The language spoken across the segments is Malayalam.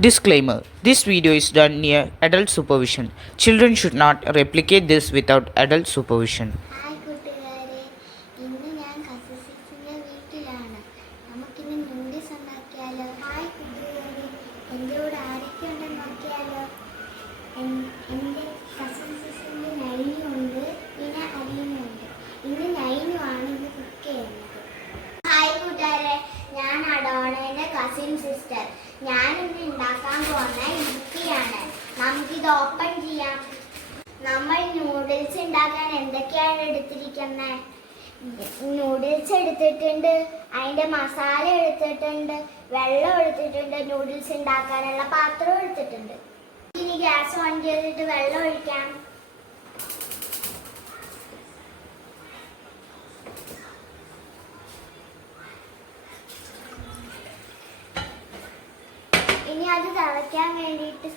Disclaimer: this video is done near adult supervision. Children should not replicate this without adult supervision. Hi കൂട്ടുകാരെ, ഇന്ന് ഞാൻ കസിൻസിന്റെ വീട്ടിലാണ്. നമുക്കിന്ന് നൂഡിൽസ് ഉണ്ടാക്കിയാലോ? ഹായ് കൂട്ടുകാരെ, എൻ്റെ കൂടെ ആരൊക്കെ ഉണ്ടെന്ന് നോക്കിയാലോ? എൻ്റെ കസിൻസിന്റെ നൈനുണ്ട്, പിന്നെ അലീനുണ്ട്. ഇന്ന് നൈനുമാണ് ഇത് കുക്ക് ചെയ്യുന്നത്. ഹായ് കൂട്ടുകാരെ, ഞാൻ അഡോണയുടെ കസിൻ സിസ്റ്റർ. ഞാനിന്ന് ഉണ്ടാക്കാൻ പോകുന്ന യിപ്പിയാണ്. നമുക്കിത് ഓപ്പൺ ചെയ്യാം. നമ്മൾ നൂഡിൽസ് ഉണ്ടാക്കാൻ എന്തൊക്കെയാണ് എടുത്തിരിക്കുന്നത്? നൂഡിൽസ് എടുത്തിട്ടുണ്ട്, അതിൻ്റെ മസാല എടുത്തിട്ടുണ്ട്, വെള്ളം എടുത്തിട്ടുണ്ട്, നൂഡിൽസ് ഉണ്ടാക്കാനുള്ള പാത്രം എടുത്തിട്ടുണ്ട്. ഇനി ഗ്യാസ് ഓൺ ചെയ്തിട്ട് വെള്ളം ഒഴിക്കാം. ഇനി അത് തിളയ്ക്കാൻ വേണ്ടിയിട്ട്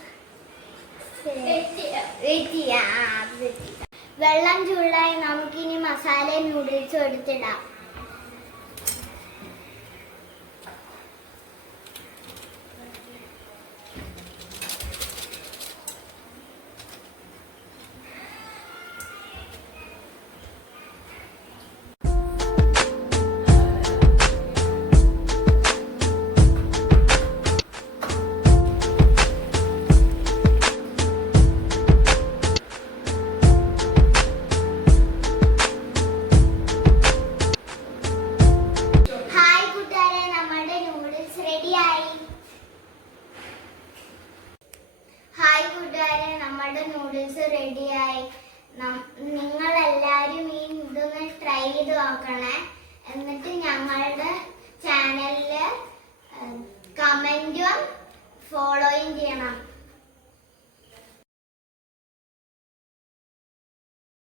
വെള്ളം ചൂടായി നമുക്കിനി മസാലയും നൂഡിൽസും എടുത്തിടാം. നമ്മുടെ നൂഡിൽസ് റെഡിയായി. നിങ്ങളെല്ലാവരും ഈ ഇതൊന്ന് ട്രൈ ചെയ്ത് നോക്കണേ. എന്നിട്ട് ഞങ്ങളുടെ ചാനലിൽ കമൻറ്റും ഫോളോയും ചെയ്യണം.